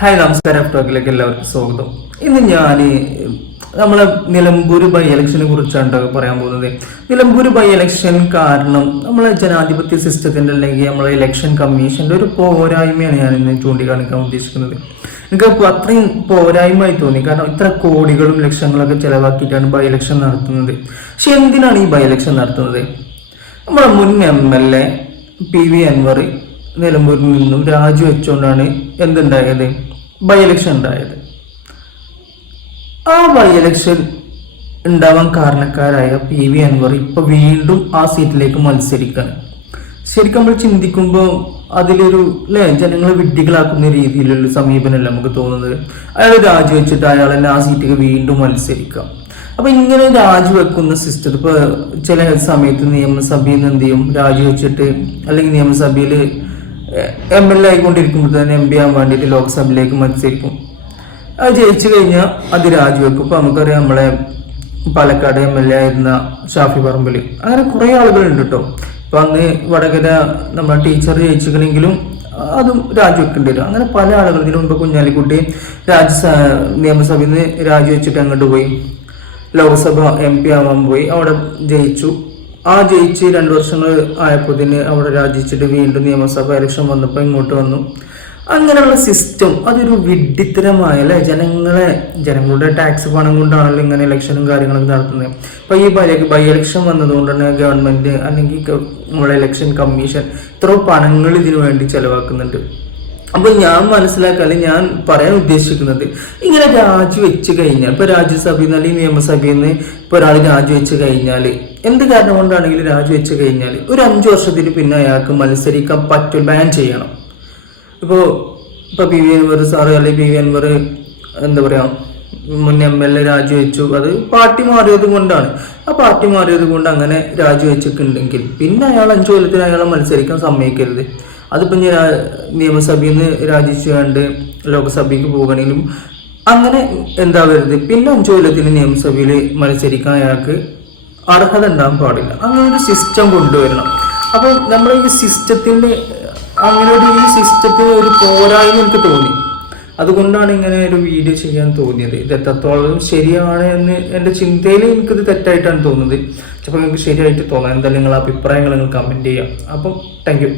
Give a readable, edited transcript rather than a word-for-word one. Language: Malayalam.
ഹായ് നമസ്കാരം. ടോക്കിലേക്ക് എല്ലാവർക്കും സ്വാഗതം. ഇന്ന് ഞാൻ നമ്മളെ നിലമ്പൂർ ബൈ ഇലക്ഷനെ കുറിച്ചാണ് പറയാൻ പോകുന്നത്. നിലമ്പൂർ ബൈ ഇലക്ഷൻ കാരണം നമ്മളെ ജനാധിപത്യ സിസ്റ്റത്തിന്റെ അല്ലെങ്കിൽ നമ്മളെ ഇലക്ഷൻ കമ്മീഷന്റെ ഒരു പോരായ്മയാണ് ഞാൻ ഇന്ന് ചൂണ്ടിക്കാണിക്കാൻ ഉദ്ദേശിക്കുന്നത്. എനിക്ക് അത്രയും പോരായ്മയായി തോന്നി. കാരണം ഇത്ര കോടികളും ലക്ഷങ്ങളൊക്കെ ചെലവാക്കിയിട്ടാണ് ബൈ ഇലക്ഷൻ നടത്തുന്നത്. പക്ഷെ എന്തിനാണ് ഈ ബൈ ഇലക്ഷൻ നടത്തുന്നത്? നമ്മളെ മുൻ MLA PV അൻവർ നിലമ്പൂരിൽ നിന്നും രാജിവെച്ചുകൊണ്ടാണ് എന്തുണ്ടായത്, ബൈ ഇലക്ഷൻ ഉണ്ടായത്. ആ ബൈ ഇലക്ഷൻ ഉണ്ടാവാൻ കാരണക്കാരായ PV അൻവർ ഇപ്പൊ വീണ്ടും ആ സീറ്റിലേക്ക് മത്സരിക്കാണ്. ശരിക്കും നമ്മൾ ചിന്തിക്കുമ്പോൾ അതിലൊരു ജനങ്ങളെ വിഡ്ഢികളാക്കുന്ന രീതിയിലുള്ള സമീപനമല്ല നമുക്ക് തോന്നുന്നത്. അയാൾ രാജിവെച്ചിട്ട് അയാൾ തന്നെ ആ സീറ്റിലേക്ക് വീണ്ടും മത്സരിക്കാം. അപ്പൊ ഇങ്ങനെ രാജിവെക്കുന്ന സിസ്റ്റം ഇപ്പൊ ചില സമയത്ത് നിയമസഭയിൽ നിന്ന് എന്ത് ചെയ്യും, രാജിവെച്ചിട്ട് അല്ലെങ്കിൽ നിയമസഭയിൽ MLA ആയിക്കൊണ്ടിരിക്കുമ്പോൾ തന്നെ MP ആവാൻ വേണ്ടിയിട്ട് ലോക്സഭയിലേക്ക് മത്സരിക്കും. അത് ജയിച്ചു കഴിഞ്ഞാൽ അത് രാജിവെക്കും. ഇപ്പൊ നമുക്കറിയാം നമ്മളെ പാലക്കാട് MLA ആയിരുന്ന ഷാഫി പറമ്പിൽ, അങ്ങനെ കുറെ ആളുകളുണ്ട് കേട്ടോ. ഇപ്പൊ അന്ന് വടകര നമ്മളെ ടീച്ചർ ജയിച്ചിരിക്കണെങ്കിലും അതും രാജിവെക്കേണ്ടി വരും. അങ്ങനെ പല ആളുകൾ. ഇതിനു മുമ്പ് കുഞ്ഞാലിക്കുട്ടി നിയമസഭയിൽ നിന്ന് രാജിവെച്ചിട്ട് അങ്ങോട്ട് പോയി ലോക്സഭ MP ആവാൻ പോയി, അവിടെ ജയിച്ചു. ആ ജയിച്ച് 2 വർഷങ്ങൾ ആയപ്പോൾ തന്നെ അവിടെ രാജിച്ചിട്ട് വീണ്ടും നിയമസഭ ഇലക്ഷൻ വന്നപ്പോൾ ഇങ്ങോട്ട് വന്നു. അങ്ങനെയുള്ള സിസ്റ്റം അതൊരു വിഡ്ഢിത്തരമായ ജനങ്ങളുടെ ടാക്സ് പണം കൊണ്ടാണല്ലോ ഇങ്ങനെ ഇലക്ഷനും കാര്യങ്ങളൊക്കെ നടത്തുന്നത്. ഇപ്പൊ ഈ ബൈ ഇലക്ഷൻ വന്നതുകൊണ്ടാണ് ഗവൺമെന്റ് അല്ലെങ്കിൽ നമ്മളെ ഇലക്ഷൻ കമ്മീഷൻ ഇത്ര പണങ്ങൾ ഇതിനു വേണ്ടി ചെലവാക്കുന്നുണ്ട്. അപ്പൊ ഞാൻ ഞാൻ പറയാൻ ഉദ്ദേശിക്കുന്നത്, ഇങ്ങനെ രാജിവെച്ച് കഴിഞ്ഞാൽ ഇപ്പൊ രാജ്യസഭയിൽ നിന്ന് അല്ലെങ്കിൽ നിയമസഭയിൽ നിന്ന് ഇപ്പൊ ഒരാൾ രാജിവെച്ച് കഴിഞ്ഞാൽ, എന്ത് കാരണം കൊണ്ടാണെങ്കിലും രാജിവെച്ച് കഴിഞ്ഞാൽ ഒരു 5 വർഷത്തിന് പിന്നെ അയാൾക്ക് മത്സരിക്കാൻ പറ്റും, ബാൻ ചെയ്യണം. ഇപ്പൊ PV അൻവർ സാറ് അല്ലെങ്കിൽ PV അൻവർ എന്താ പറയാ മുൻ MLA രാജിവെച്ചു. അത് പാർട്ടി മാറിയത് കൊണ്ടാണ്. ആ പാർട്ടി മാറിയത് കൊണ്ട് അങ്ങനെ രാജിവെച്ചിട്ടുണ്ടെങ്കിൽ പിന്നെ അയാൾ 5 കൊല്ലത്തിന് അയാളെ മത്സരിക്കാൻ സമ്മതിക്കരുത്. അതിപ്പോ ഞാൻ നിയമസഭയിൽ നിന്ന് രാജിച്ചുകൊണ്ട് ലോക്സഭയ്ക്ക് പോകണമെങ്കിലും അങ്ങനെ എന്താവരുത്. പിന്നെ 5 കൊല്ലത്തിന് നിയമസഭയിൽ മത്സരിക്കാൻ അയാൾക്ക് അർഹത ഉണ്ടാകാൻ പാടില്ല. അങ്ങനെ ഒരു സിസ്റ്റം കൊണ്ടുവരണം. അപ്പൊ നമ്മൾ ഈ സിസ്റ്റത്തിന് ഒരു പോരായ്മ എനിക്ക് തോന്നി. അതുകൊണ്ടാണ് ഇങ്ങനെ ഒരു വീഡിയോ ചെയ്യാൻ തോന്നിയത്. ഇത് എത്രത്തോളം ശരിയാണ് എന്ന് എൻ്റെ ചിന്തയിൽ എനിക്കിത് തെറ്റായിട്ടാണ് തോന്നുന്നത്. ചിലപ്പോൾ നിങ്ങൾക്ക് ശരിയായിട്ട് തോന്നാം. എന്തായാലും നിങ്ങളുടെ അഭിപ്രായങ്ങൾ നിങ്ങൾ കമൻറ്റ് ചെയ്യാം. അപ്പം താങ്ക് യു.